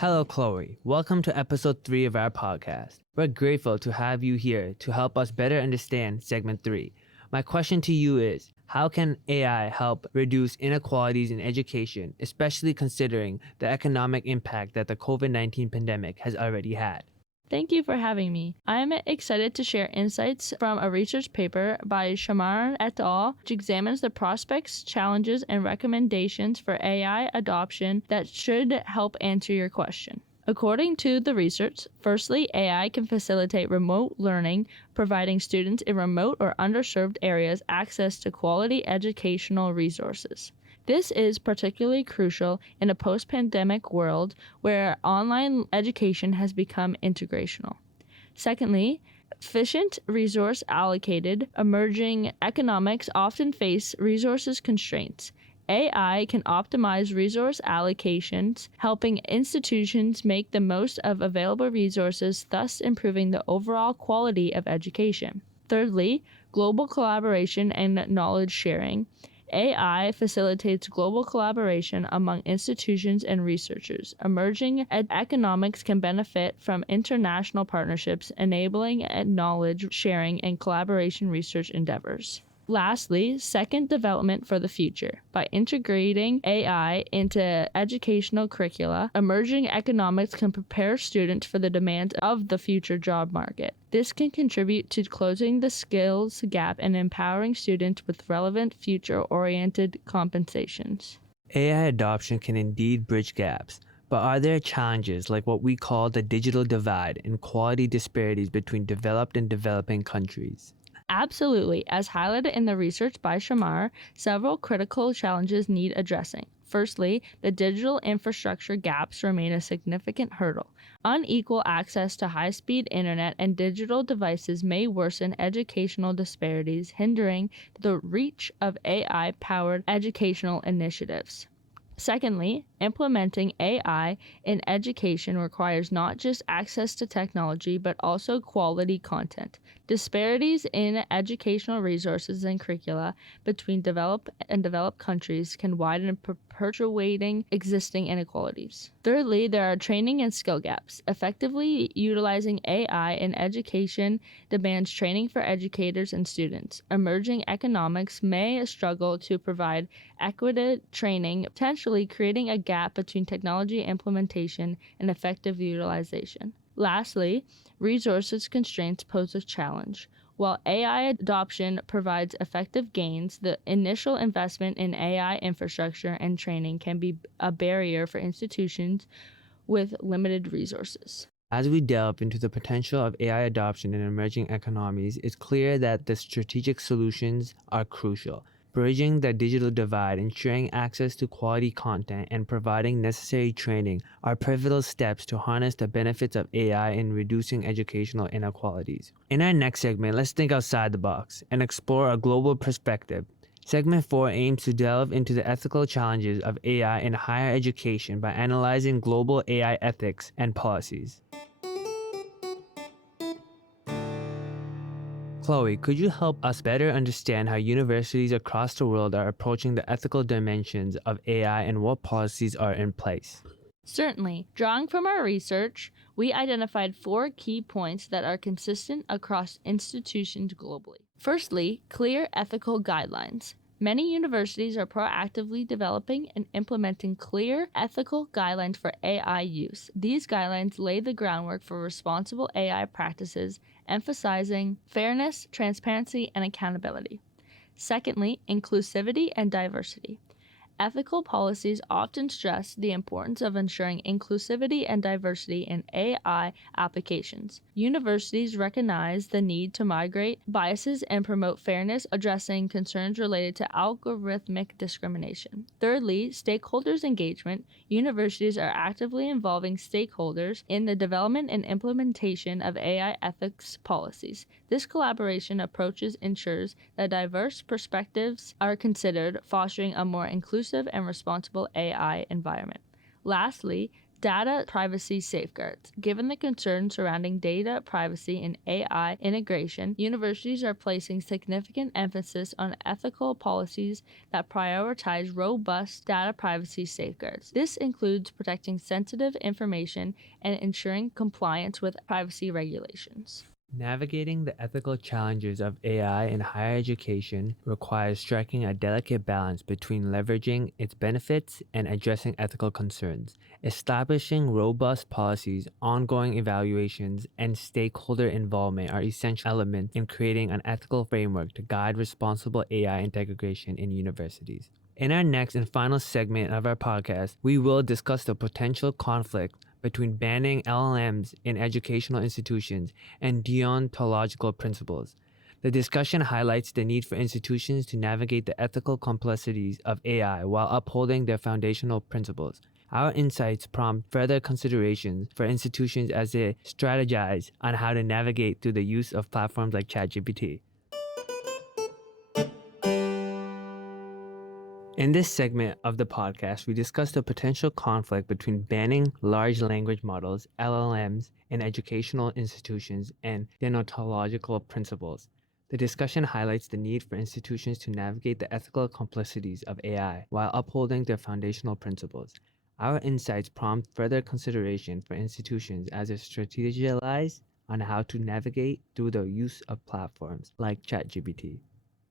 Hello, Chloe. Welcome to episode 3 of our podcast. We're grateful to have you here to help us better understand segment 3. My question to you is, how can AI help reduce inequalities in education, especially considering the economic impact that the COVID-19 pandemic has already had? Thank you for having me. I am excited to share insights from a research paper by Shamar et al., which examines the prospects, challenges, and recommendations for AI adoption that should help answer your question. According to the research, firstly, AI can facilitate remote learning, providing students in remote or underserved areas access to quality educational resources. This is particularly crucial in a post-pandemic world where online education has become integrational. Secondly, efficient resource allocated, emerging economics often face resources constraints. AI can optimize resource allocations, helping institutions make the most of available resources, thus improving the overall quality of education. Thirdly, global collaboration and knowledge sharing. AI facilitates global collaboration among institutions and researchers. Emerging economics can benefit from international partnerships, enabling knowledge sharing and collaboration research endeavors. Lastly, second, development for the future. By integrating AI into educational curricula, emerging economics can prepare students for the demands of the future job market. This can contribute to closing the skills gap and empowering students with relevant future-oriented compensations. AI adoption can indeed bridge gaps, but are there challenges like what we call the digital divide and quality disparities between developed and developing countries? Absolutely. As highlighted in the research by Shamar, several critical challenges need addressing. Firstly, the digital infrastructure gaps remain a significant hurdle. Unequal access to high-speed internet and digital devices may worsen educational disparities, hindering the reach of AI-powered educational initiatives. Secondly, implementing AI in education requires not just access to technology, but also quality content. Disparities in educational resources and curricula between developed and developed countries can widen, perpetuating existing inequalities. Thirdly, there are training and skill gaps. Effectively utilizing AI in education demands training for educators and students. Emerging economics may struggle to provide equitable training, potentially creating a gap between technology implementation and effective utilization. Lastly, resources constraints pose a challenge. While AI adoption provides effective gains, the initial investment in AI infrastructure and training can be a barrier for institutions with limited resources. As we delve into the potential of AI adoption in emerging economies, it's clear that the strategic solutions are crucial. Bridging the digital divide, ensuring access to quality content, and providing necessary training are pivotal steps to harness the benefits of AI in reducing educational inequalities. In our next segment, let's think outside the box and explore a global perspective. Segment 4 aims to delve into the ethical challenges of AI in higher education by analyzing global AI ethics and policies. Chloe, could you help us better understand how universities across the world are approaching the ethical dimensions of AI and what policies are in place? Certainly. Drawing from our research, we identified 4 key points that are consistent across institutions globally. Firstly, clear ethical guidelines. Many universities are proactively developing and implementing clear ethical guidelines for AI use. These guidelines lay the groundwork for responsible AI practices, emphasizing fairness, transparency, and accountability. Secondly, inclusivity and diversity. Ethical policies often stress the importance of ensuring inclusivity and diversity in AI applications. Universities recognize the need to mitigate biases and promote fairness, addressing concerns related to algorithmic discrimination. Thirdly, stakeholders' engagement. Universities are actively involving stakeholders in the development and implementation of AI ethics policies. This collaboration approach ensures that diverse perspectives are considered, fostering a more inclusive and responsible AI environment. Lastly, Data privacy safeguards. Given the concerns surrounding data privacy and AI integration, universities are placing significant emphasis on ethical policies that prioritize robust data privacy safeguards. This includes protecting sensitive information and ensuring compliance with privacy regulations. Navigating the ethical challenges of AI in higher education requires striking a delicate balance between leveraging its benefits and addressing ethical concerns. Establishing robust policies, ongoing evaluations, and stakeholder involvement are essential elements in creating an ethical framework to guide responsible AI integration in universities. In our next and final segment of our podcast, we will discuss the potential conflict between banning LLMs in educational institutions and deontological principles. The discussion highlights the need for institutions to navigate the ethical complexities of AI while upholding their foundational principles. Our insights prompt further considerations for institutions as they strategize on how to navigate through the use of platforms like ChatGPT. In this segment of the podcast, we discuss the potential conflict between banning large language models, LLMs, in educational institutions and deontological principles. The discussion highlights the need for institutions to navigate the ethical complexities of AI while upholding their foundational principles. Our insights prompt further consideration for institutions as they strategize on how to navigate through the use of platforms like ChatGPT.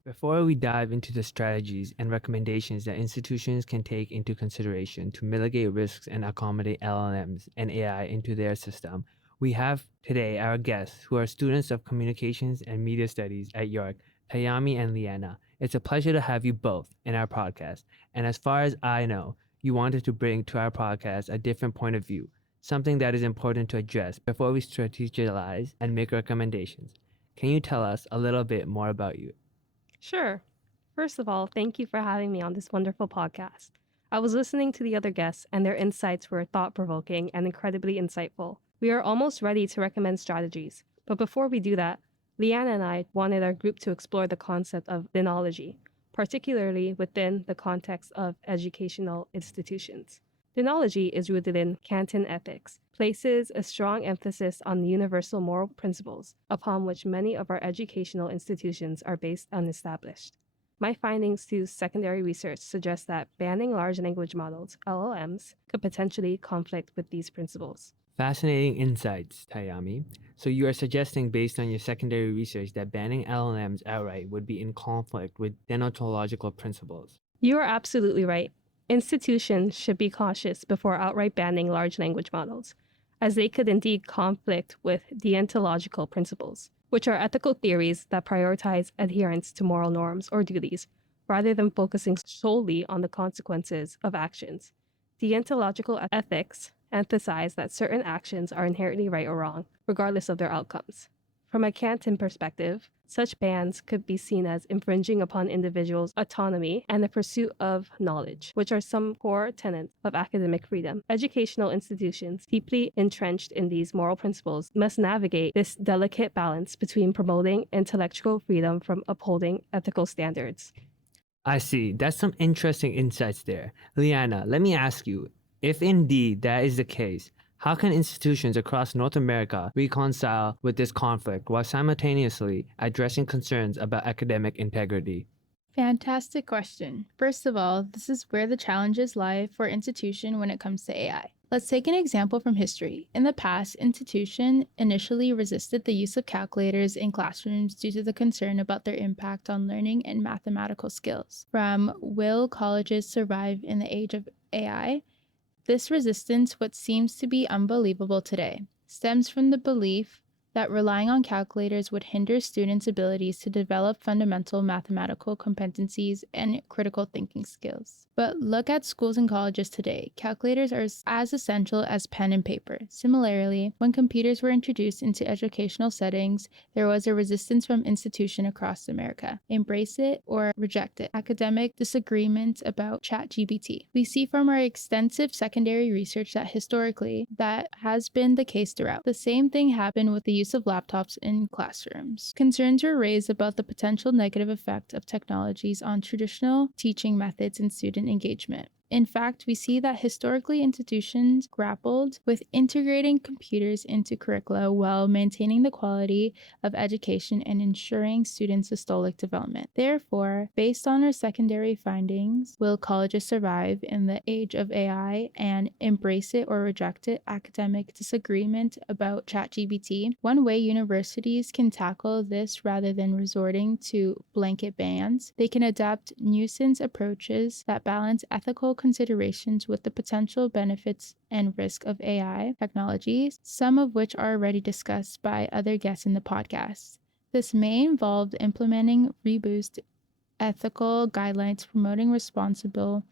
Before we dive into the strategies and recommendations that institutions can take into consideration to mitigate risks and accommodate LLMs and AI into their system, we have today our guests who are students of communications and media studies at York, Tayami and Leanna. It's a pleasure to have you both in our podcast. And as far as I know, you wanted to bring to our podcast a different point of view, something that is important to address before we strategize and make recommendations. Can you tell us a little bit more about you? Sure. First of all, thank you for having me on this wonderful podcast. I was listening to the other guests, and their insights were thought provoking and incredibly insightful. We are almost ready to recommend strategies, but before we do that, Leanna and I wanted our group to explore the concept of denology, particularly within the context of educational institutions. Denology is rooted in Kantian ethics, places a strong emphasis on the universal moral principles upon which many of our educational institutions are based and established. My findings through secondary research suggest that banning large language models, LLMs, could potentially conflict with these principles. Fascinating insights, Tayami. So you are suggesting, based on your secondary research, that banning LLMs outright would be in conflict with deontological principles. You are absolutely right. Institutions should be cautious before outright banning large language models, as they could indeed conflict with deontological principles, which are ethical theories that prioritize adherence to moral norms or duties, rather than focusing solely on the consequences of actions. Deontological ethics emphasize that certain actions are inherently right or wrong, regardless of their outcomes. From a Kantian perspective, such bans could be seen as infringing upon individuals' autonomy and the pursuit of knowledge, which are some core tenets of academic freedom. Educational institutions, deeply entrenched in these moral principles, must navigate this delicate balance between promoting intellectual freedom from upholding ethical standards. I see. That's some interesting insights there. Leanna, let me ask you, if indeed that is the case, how can institutions across North America reconcile with this conflict while simultaneously addressing concerns about academic integrity? Fantastic question. First of all, this is where the challenges lie for institution when it comes to AI. Let's take an example from history. In the past, institution initially resisted the use of calculators in classrooms due to the concern about their impact on learning and mathematical skills. Will colleges survive in the age of AI? This resistance, what seems to be unbelievable today, stems from the belief that relying on calculators would hinder students' abilities to develop fundamental mathematical competencies and critical thinking skills. But look at schools and colleges today. Calculators are as essential as pen and paper. Similarly, when computers were introduced into educational settings, there was a resistance from institutions across America. Embrace it or reject it. Academic disagreement about ChatGPT. We see from our extensive secondary research that historically, that has been the case throughout. The same thing happened with the use of laptops in classrooms. Concerns were raised about the potential negative effect of technologies on traditional teaching methods and student engagement. In fact, we see that historically institutions grappled with integrating computers into curricula while maintaining the quality of education and ensuring students' systolic development. Therefore, based on our secondary findings, will colleges survive in the age of AI and embrace it or reject it? Academic disagreement about ChatGPT. One way universities can tackle this rather than resorting to blanket bans, they can adapt nuisance approaches that balance ethical considerations with the potential benefits and risk of AI technologies, some of which are already discussed by other guests in the podcast. This may involve implementing robust ethical guidelines promoting responsible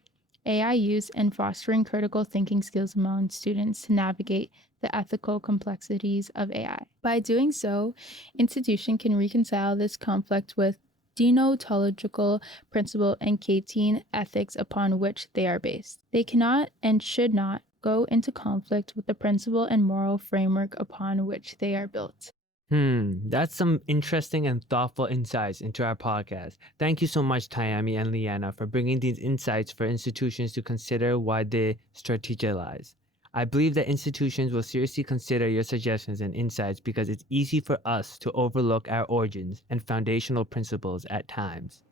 AI use and fostering critical thinking skills among students to navigate the ethical complexities of AI. By doing so, institution can reconcile this conflict with deontological principle and Kantian ethics upon which they are based. They cannot and should not go into conflict with the principle and moral framework upon which they are built. That's some interesting and thoughtful insights into our podcast. Thank you so much, Tayami and Leanna, for bringing these insights for institutions to consider why they strategize. I believe that institutions will seriously consider your suggestions and insights because it's easy for us to overlook our origins and foundational principles at times.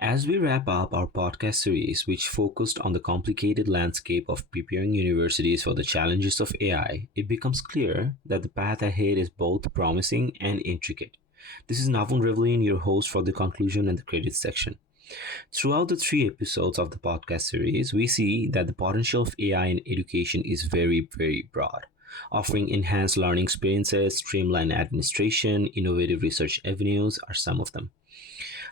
As we wrap up our podcast series, which focused on the complicated landscape of preparing universities for the challenges of AI, it becomes clear that the path ahead is both promising and intricate. This is Navon Revlin, your host for the conclusion and the credits section. Throughout the 3 episodes of the podcast series, we see that the potential of AI in education is very, very broad, offering enhanced learning experiences, streamlined administration, innovative research avenues are some of them.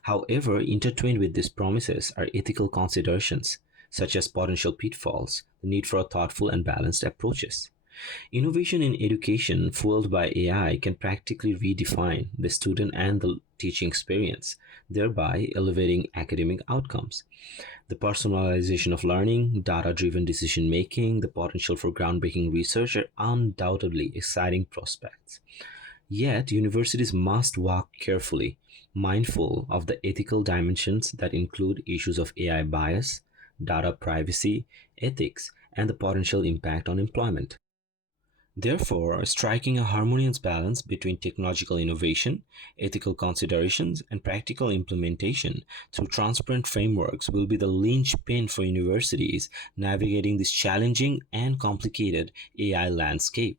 However, intertwined with these promises are ethical considerations, such as potential pitfalls, the need for thoughtful and balanced approaches. Innovation in education fueled by AI can practically redefine the student and the teaching experience, thereby elevating academic outcomes. The personalization of learning, data driven decision making, the potential for groundbreaking research are undoubtedly exciting prospects. Yet, universities must walk carefully, mindful of the ethical dimensions that include issues of AI bias, data privacy, ethics, and the potential impact on employment. Therefore, striking a harmonious balance between technological innovation, ethical considerations, and practical implementation through transparent frameworks will be the linchpin for universities navigating this challenging and complicated AI landscape.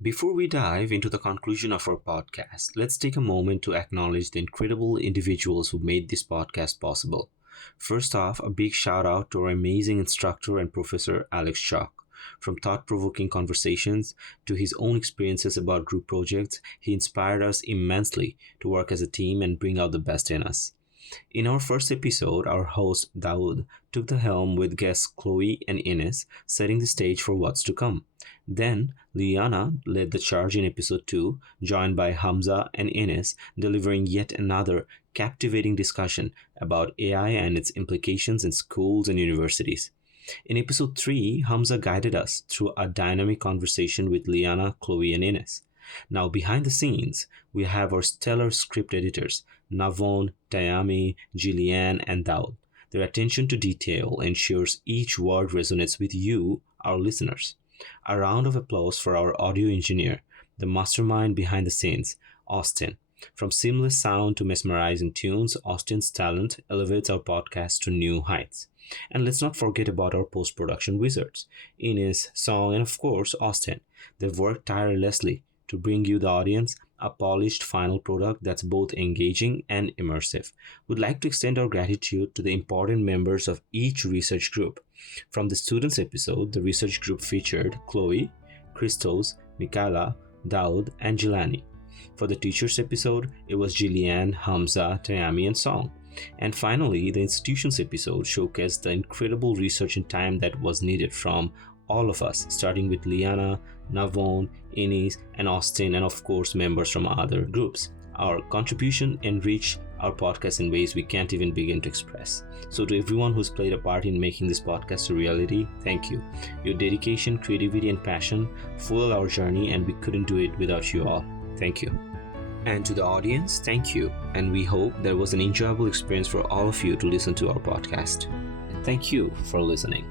Before we dive into the conclusion of our podcast, let's take a moment to acknowledge the incredible individuals who made this podcast possible. First off, a big shout out to our amazing instructor and professor Alex Chalk. From thought provoking conversations to his own experiences about group projects, he inspired us immensely to work as a team and bring out the best in us. In our first episode, our host Daoud took the helm with guests Chloe and Ines, setting the stage for what's to come. Then, Leanna led the charge in episode 2, joined by Humza and Ines, delivering yet another captivating discussion about AI and its implications in schools and universities. In episode 3, Humza guided us through a dynamic conversation with Leanna, Chloe, and Ines. Now, behind the scenes, we have our stellar script editors, Navon, Tayami, Jillian, and Daud. Their attention to detail ensures each word resonates with you, our listeners. A round of applause for our audio engineer, the mastermind behind the scenes, Austin. From seamless sound to mesmerizing tunes, Austin's talent elevates our podcast to new heights. And let's not forget about our post-production wizards, Ines, Song, and of course, Austin. They've worked tirelessly to bring you, the audience, a polished final product that's both engaging and immersive. We'd like to extend our gratitude to the important members of each research group. From the students episode, the research group featured Chloe, Christos, Michaela, Daud, and Jelani. For the teachers episode, it was Jillian, Hamza, Tayami, and Song. And finally, the institutions episode showcased the incredible research and time that was needed from all of us, starting with Leanna, Navon, Ines, and Austin, and of course members from other groups. Our contribution enriched our podcast in ways we can't even begin to express. So to everyone who's played a part in making this podcast a reality, thank you. Your dedication, creativity, and passion fuel our journey, and we couldn't do it without you all. Thank you. And to the audience, thank you. And we hope there was an enjoyable experience for all of you to listen to our podcast. And thank you for listening.